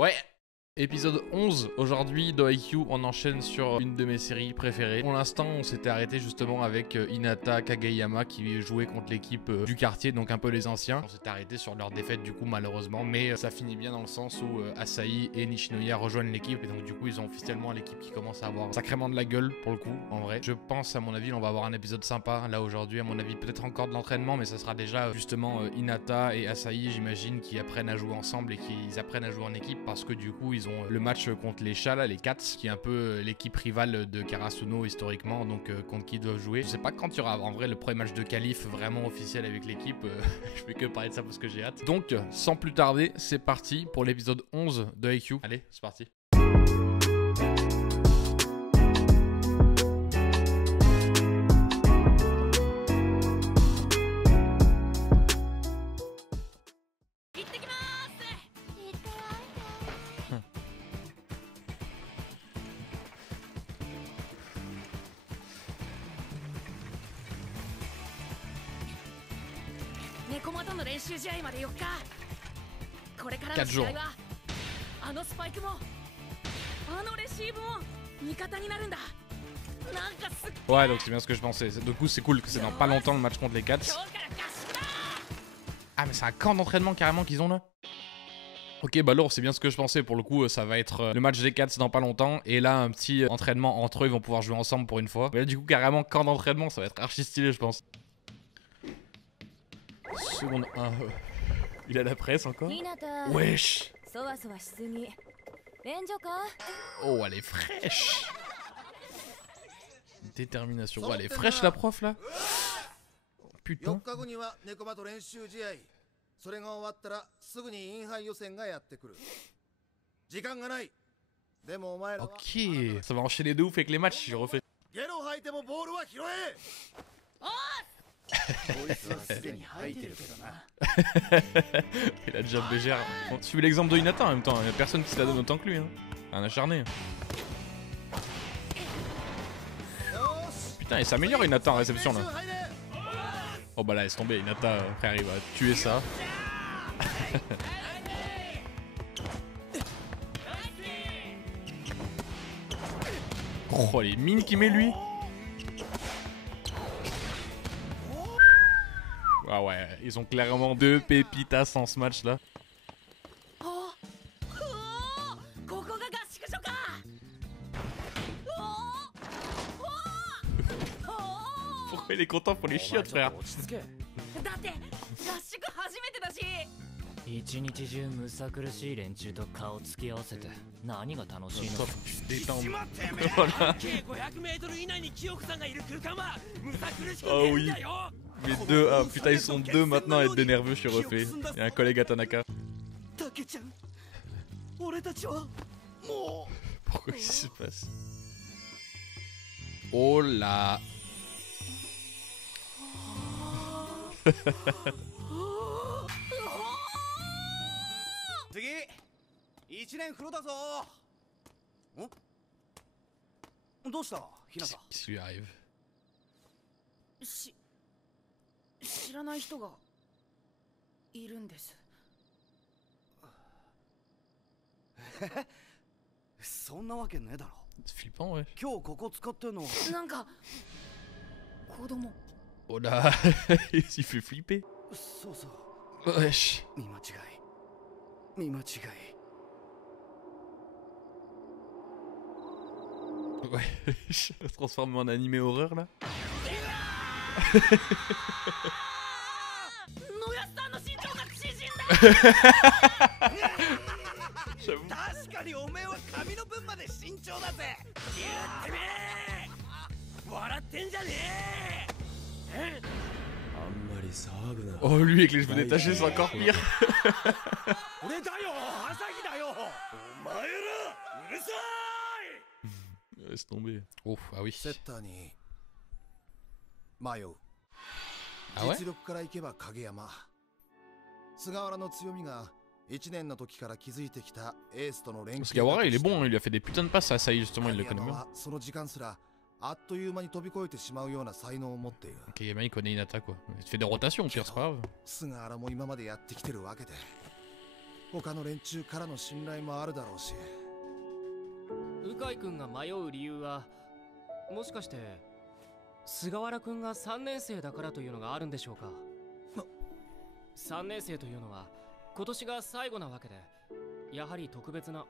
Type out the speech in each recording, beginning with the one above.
Ouais, épisode 11, aujourd'hui dans IQ, on enchaîne sur une de mes séries préférées. Pour l'instant, on s'était arrêté justement avec Hinata Kageyama qui jouait contre l'équipe du quartier, donc un peu les anciens. On s'était arrêté sur leur défaite du coup malheureusement, mais ça finit bien dans le sens où Asahi et Nishinoya rejoignent l'équipe et donc du coup ils ont officiellement l'équipe qui commence à avoir sacrément de la gueule pour le coup, en vrai. Je pense à mon avis on va avoir un épisode sympa là aujourd'hui, à mon avis peut-être encore de l'entraînement, mais ça sera déjà justement Hinata et Asahi j'imagine qui apprennent à jouer ensemble et qui apprennent à jouer en équipe parce que du coup ils ont le match contre les chats là, les Cats, qui est un peu l'équipe rivale de Karasuno historiquement, donc contre qui ils doivent jouer. Je sais pas quand il y aura en vrai le premier match de qualif vraiment officiel avec l'équipe, je fais que parler de ça parce que j'ai hâte. Donc sans plus tarder, c'est parti pour l'épisode 11 de IQ. Allez, c'est parti. 4 jours. Ouais, donc c'est bien ce que je pensais. Du coup, c'est cool que c'est dans pas longtemps le match contre les Cats. Ah, mais c'est un camp d'entraînement carrément qu'ils ont là. Ok, bah lourd, c'est bien ce que je pensais. Pour le coup, ça va être le match des Cats dans pas longtemps. Et là, un petit entraînement entre eux, ils vont pouvoir jouer ensemble pour une fois. Mais là, du coup, carrément, camp d'entraînement, ça va être archi stylé, je pense. Seconde 1. Il a la presse encore. Wesh. Oh, elle est fraîche. Détermination. Oh, elle est fraîche la prof là. Putain. Ok, ça va enchaîner de ouf avec les matchs, j'ai refait. Il a déjà BGR. On suit l'exemple de Hinata en même temps, il n'y a personne qui se la donne autant que lui. Hein. Un acharné. Putain, il s'améliore Hinata en réception là. Oh bah là, laisse tomber, Hinata, frère, il va tuer ça. Oh, les mines qu'il met lui. Ah ouais, ils ont clairement deux pépitas en ce match là. Pourquoi il est content pour les chiottes, frère? Oh oui. Mais deux, ah putain ils sont deux maintenant à être des nerveux, je suis refait. Il y a un collègue à Tanaka. Pourquoi qu'est-ce qui se passe? Oh là. Qu'est-ce qui lui arrive? 知らない人がいるんです。そんなわけねえだろ。 C'est flippant, ouais. 今日ここ使ってんの。なんか子供。 Oh là, il fait flipper. そうそう。Wesh. 見間違い。見間違い。Ouais, je me transforme en animé horreur là. J'avoue. Oh lui avec les cheveux détachés c'est encore pire. Laisse tomber. Oh ah oui. Ah ouais? Parce qu'Awara il est bon, hein, il lui a fait des putains de passes à Asahi justement, il le connaît bien. Kageyama il connaît Hinata quoi. Il fait des rotations, pire c'est pas grave. 他の連中からの信頼もあるだろうし。鵜飼君が迷う理由はもしかして菅原君が3年生だからというのがあるんでしょうか。3年生というのは今年が最後なわけで、やはり特別な。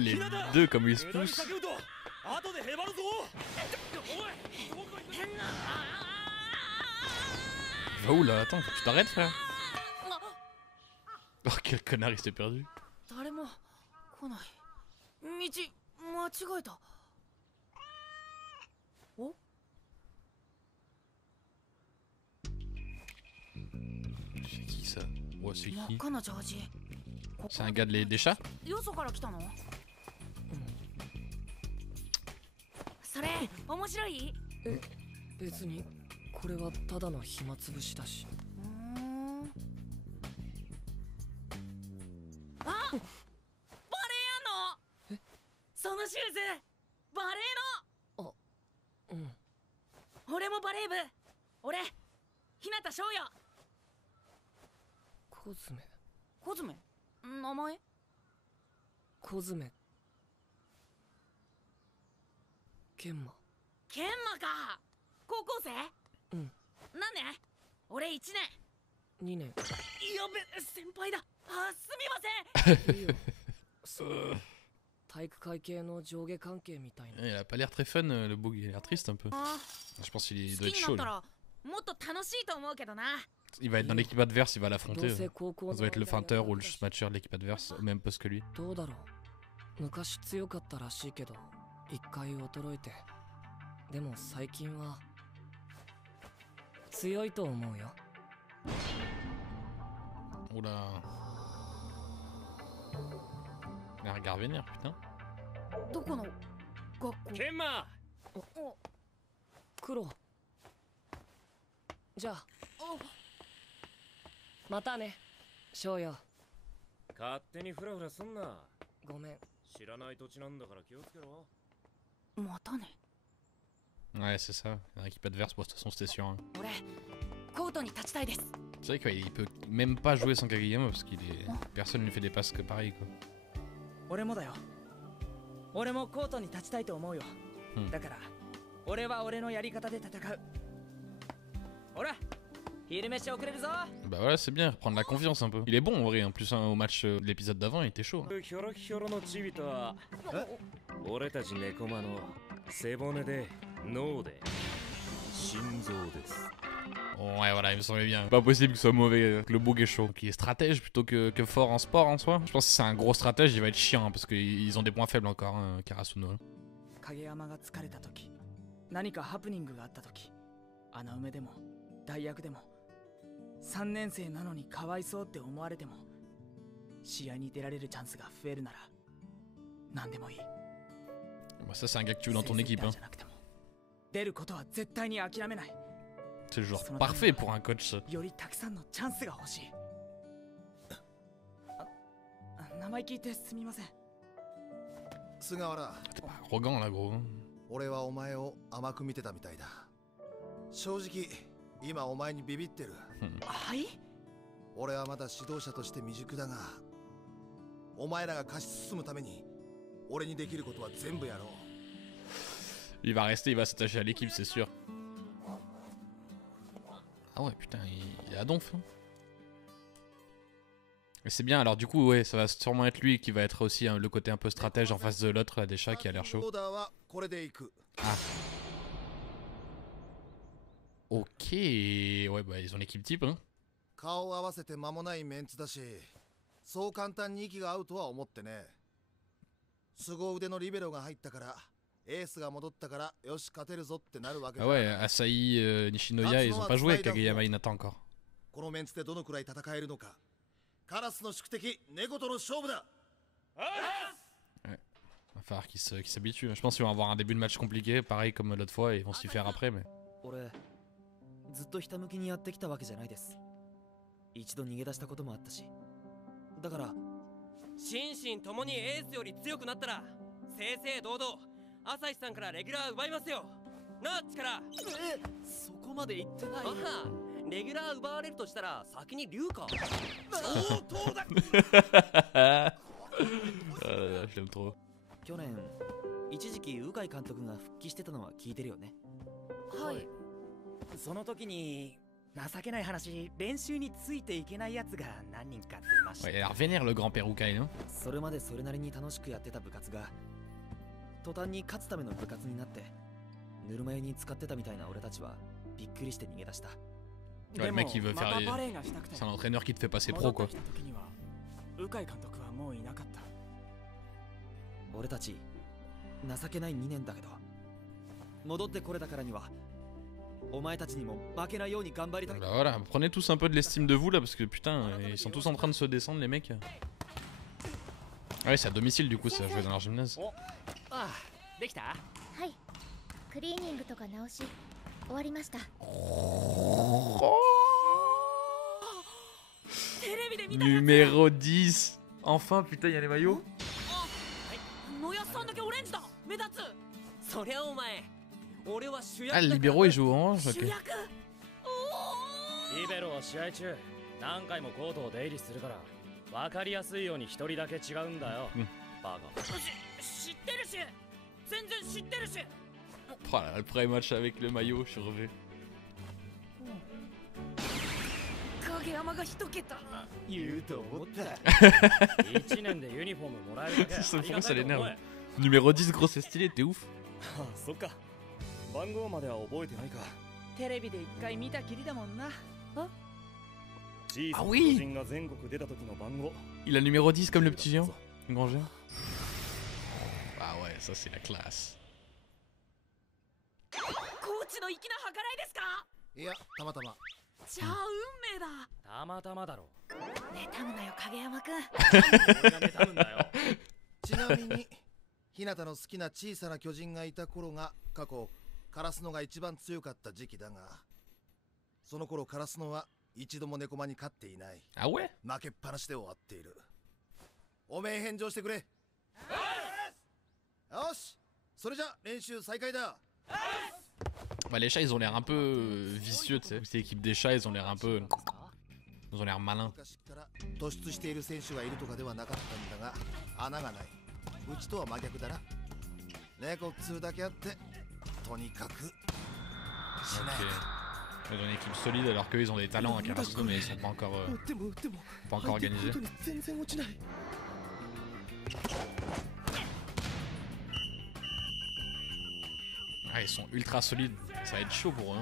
Les deux comme ils se poussent. Va où là? Attends, tu t'arrêtes frère? Oh quel connard, il s'est perdu. 誰も来ない。道間違えた。お？ C'est qui ça? Ouais, c'est 真っ qui? 赤なジャージ。 C'est un gars des chats? よそから来たの？それ面白い？別にこれはただの暇つぶしだし。あ、バレエやんの？そのシューズバレエの。俺もバレー部。俺日向翔也。コズメ。コズメ？名前？コズメケンマ。ケンマか。高校生？うん。何年？俺1年。2年。やべ、先輩だ。あ、すみません。いいよ。そう体育会系の上下関係みたいな。Il a pas l'air très fun, le bug, il a l'air triste un peu. Je pense qu'il doit être chaud. もっと楽しいと思うけどな。 Il va être dans l'équipe adverse, il va l'affronter. Ça doit être le feinteur ou le smatcher de l'équipe adverse, au même poste que lui. どうだろう。昔強かったらしいけど、一回衰えて。でも最近は強いと思うよ。Oula. Il a un regard vénère, putain. どこの学校？ケンマ。黒。じゃあ。またね、翔也。勝手にフラフラすんな。ごめん。知らない土地なんだから気をつけろ。またね。 Ouais, c'est ça. L'équipe adverse, bon, de toute façon, c'était sûr. Hein. 俺コートに立ちたいです。 C'est vrai qu'il peut même pas jouer sans Kageyama parce qu'il est. Personne ne lui fait des passes que pareil quoi. 俺もだよ。俺もコートに立ちたいと思うよ。だから俺は俺のやり方で戦う。ほら、昼飯遅れるぞ。 Bah voilà, c'est bien, reprendre la confiance un peu. Il est bon en vrai, en plus hein, au match de l'épisode d'avant, il était chaud. Hein. ヒョロヒョロのチビとは俺たち猫間の背骨で脳で心臓です。 Ouais, voilà, il me semblait bien. Pas possible qu'il soit mauvais, que le bug est chaud. Qu'il est stratège plutôt que fort en sport en soi. Je pense que si c'est un gros stratège, il va être chiant hein, parce qu'ils ont des points faibles encore, hein, Karasuno. Hein. 影山が疲れた時、何かハプニングがあった時、穴埋めでも大役でも、3年生なのにかわいそうって思われても、試合に出られるチャンスが増えるなら何でもいい。 Bah, ça, c'est un gars que tu veux dans ton équipe. Hein. 出ることは絶対に諦めない。 C'est le joueur parfait pour un coach. Ça. よりたくさんのチャンスが欲しい。名前聞いてすみません。菅原。 T'es pas arrogant là, gros. 俺はお前を甘く見てたみたいだ。正直今お前にビビってる。はい。俺はまだ指導者として未熟だが、お前らが勝ち進むために俺にできることは全部やろう。 Il va rester, il va s'attacher à l'équipe, c'est sûr. Ah ouais, putain, il est à donf. Hein. Mais c'est bien, alors du coup, ouais, ça va sûrement être lui qui va être aussi hein, le côté un peu stratège en face de l'autre, des chats qui a l'air chaud. Ah. Ok, ouais, bah ils ont l'équipe type, hein. 顔合わせて間もないメンツだし、そう簡単に息が合うとは思ってね。凄腕のリベロが入ったから、エースが戻ったから、よし勝てるぞってなるわけだ。Ah ouais, Asahi, Nishinoya, ils ont pas joué avec Kageyama Hinata encore. このメンツでどのくらい戦えるのか。カラスの宿敵、猫との勝負だ。Ouais. Va falloir qu'ils s'habituent. Je pense qu'ils vont avoir un début de match compliqué, pareil comme l'autre fois, et ils vont s'y faire après, mais. 俺ずっとひたむきにやってきたわけじゃないです。一度逃げ出したこともあったし、だから心身ともにエースより強くなったら正々堂々朝日さんからレギュラー奪いますよ。なあ力。そこまで言ってない。バカ。レギュラー奪われるとしたら先に龍か。相当だ。 Ah là là, je l'aime trop. 去年一時期鵜飼監督が復帰してたのは聞いてるよね。はい。その時に情けない話、練習についていけないやつが何人か出まし Ouais, た。 il a l'air vénère le grand-père Ukai, non? それまでそれなりに楽しくやってた部活が途端に勝つための部活になってぬるま湯に使ってたみたいな俺たちはびっくりして逃げ出した。 Ouais, le mec il veut ま faire. たバレーがしたくて C'est un entraîneur qui te fait passer 戻 pro って quoi. きた時には鵜飼監督はもういなかった。俺たち情けない2年だけど戻ってこれたからにはお前たちにも負けないように頑張りたい。 Bah voilà, prenez tous un peu de l'estime de vous là parce que putain, ils sont tous en train de se descendre les mecs. Ah ouais, c'est à domicile du coup, ça jouer dans leur gymnase. ああ、できた？はい。クリーニングとか直し終わりました。テレビで見たやつ。 Numéro 10. Enfin, putain, il y a les maillots. 野谷さんだけオレンジだ。目立つ。そりゃお前。俺は主役 Ah, le だから。 libéraux il joue orange, 主 ok. 役。リベロは試合中何回もコートを出入りするから分かりやすいように一人だけ違うんだよ、バカ。知ってるし、全然知ってるし。 Oh là là, le premier match avec le maillot, je suis revu. 影山が一桁。言うと思った。 1年でユニフォームもらえるだけ Ça ありが ça たいと思 l'énerve. え。 Numéro 10, gros, c'est stylé, t'es ouf. ああ、そっか。番号までは覚えてないか。テレビで一回見たきりだもんな。小さな巨人が全国出た時の番号。 Il a le numéro 10 comme le petit géant, le grand géant. Ah ouais, ça c'est la classe. コーチの粋な計らいですか？いや、たまたま。じゃあ運命だ。たまたまだろ。妬むなよ影山くん。俺が妬むんだよ。ちなみに、日向の好きな小さな巨人がいた頃が過去、カラスノが一番強かった時期だが、その頃カラスノは一度もネコマに勝っていない。 Ah ouais? 負けっぱなしで終わっている。おめえ返上してくれ。よし、それじゃ練習再開だ。 Bah les chats ils ont l'air un peu vicieux, tu sais. Cette équipe des chats ils ont l'air un peu... Ils ont l'air malins. 昔から突出している選手がいるとかではなかったんだが、穴がない。うちとは真逆だな。猫っつうだけあって、とにかくしな Ok. やか。 Ils ont une équipe solide alors qu'eux ils ont des talents à Karasuno mais ils sont pas encore, でも pas encore organisés. 全然落ちない。 Ah ils sont ultra solides, ça va être chaud pour eux.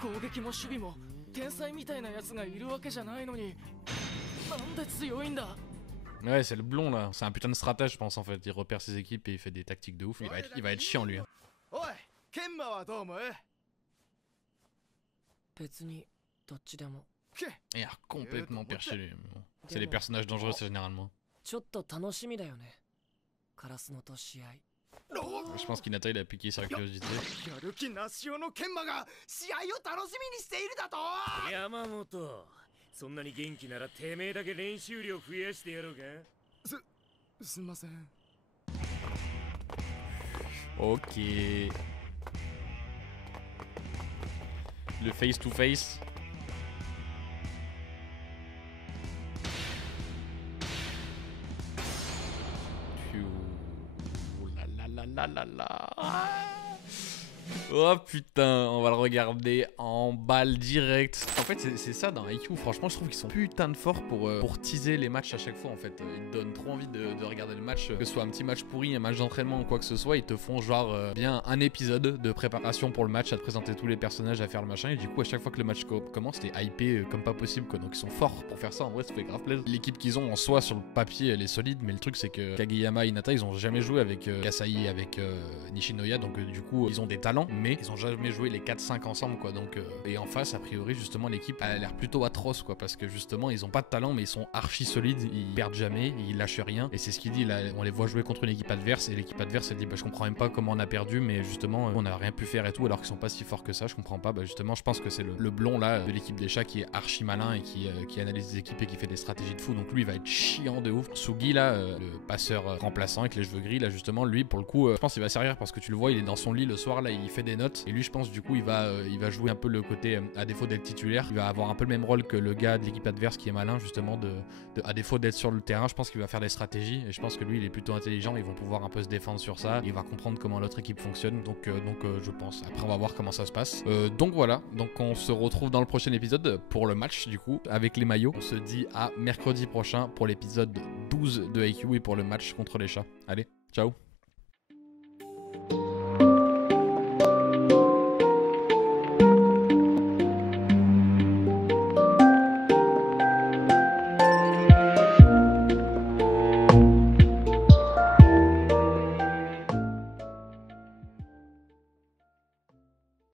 攻撃も守備も天才みたいなやつがいるわけじゃないのに、なんで強いんだ。 Ouais, c'est le blond là, c'est un putain de stratège je pense en fait. Il repère ses équipes et il fait des tactiques de ouf. Il va être chiant lui. Hein. おい、ケンマはどう思う？別にどっちでも。 Il a l'air complètement perché lui. Mais bon. C'est les personnages dangereux c'est généralement. ちょっと楽しみだよね。カラスノと試合。 Je pense qu'Inata il a piqué sa curiosité. やる気なしおのケンマが試合を楽しみにしているだと。山本、そんなに元気ならてめえだけ練習量増やしてやろうか。すみません。 Ok. Le face to face. Ouh là là là là là là. Oh putain, on va le regarder en balle direct. En fait, c'est ça dans IQ. Franchement, je trouve qu'ils sont putain de forts pour teaser les matchs à chaque fois. En fait, ils te donnent trop envie de regarder le match. Que ce soit un petit match pourri, un match d'entraînement ou quoi que ce soit, ils te font genre bien un épisode de préparation pour le match, à te présenter tous les personnages, à faire le machin. Et du coup, à chaque fois que le match commence, t'es hypé comme pas possible quoi. Donc ils sont forts pour faire ça. En vrai, ça fait grave plaisir. L'équipe qu'ils ont en soi sur le papier, elle est solide. Mais le truc, c'est que Kageyama et Hinata, ils ont jamais joué avec Kasai, avec Nishinoya. Donc du coup, ils ont des talents. Mais ils ont jamais joué les 4-5 ensemble quoi. Donc et en face a priori justement l'équipe a l'air plutôt atroce quoi, parce que justement ils ont pas de talent mais ils sont archi solides, ils perdent jamais, ils lâchent rien. Et c'est ce qu'il dit là, on les voit jouer contre une équipe adverse et l'équipe adverse elle dit bah je comprends même pas comment on a perdu, mais justement on a rien pu faire et tout alors qu'ils sont pas si forts que ça, je comprends pas. Bah justement je pense que c'est le blond là de l'équipe des chats qui est archi malin et qui analyse des équipes et qui fait des stratégies de fou. Donc lui il va être chiant de ouf. Sugi là, le passeur remplaçant avec les cheveux gris là justement, lui pour le coup je pense qu'il va servir parce que tu le vois, il est dans son lit le soir là, il il fait des notes. Et lui, je pense, du coup, il va jouer un peu le côté, à défaut d'être titulaire, il va avoir un peu le même rôle que le gars de l'équipe adverse qui est malin, justement, à défaut d'être sur le terrain. Je pense qu'il va faire des stratégies. Et je pense que lui, il est plutôt intelligent. Ils vont pouvoir un peu se défendre sur ça. Il va comprendre comment l'autre équipe fonctionne. Donc je pense. Après, on va voir comment ça se passe. Donc voilà. Donc on se retrouve dans le prochain épisode pour le match, du coup, avec les maillots. On se dit à mercredi prochain pour l'épisode 12 de IQ et pour le match contre les chats. Allez, ciao.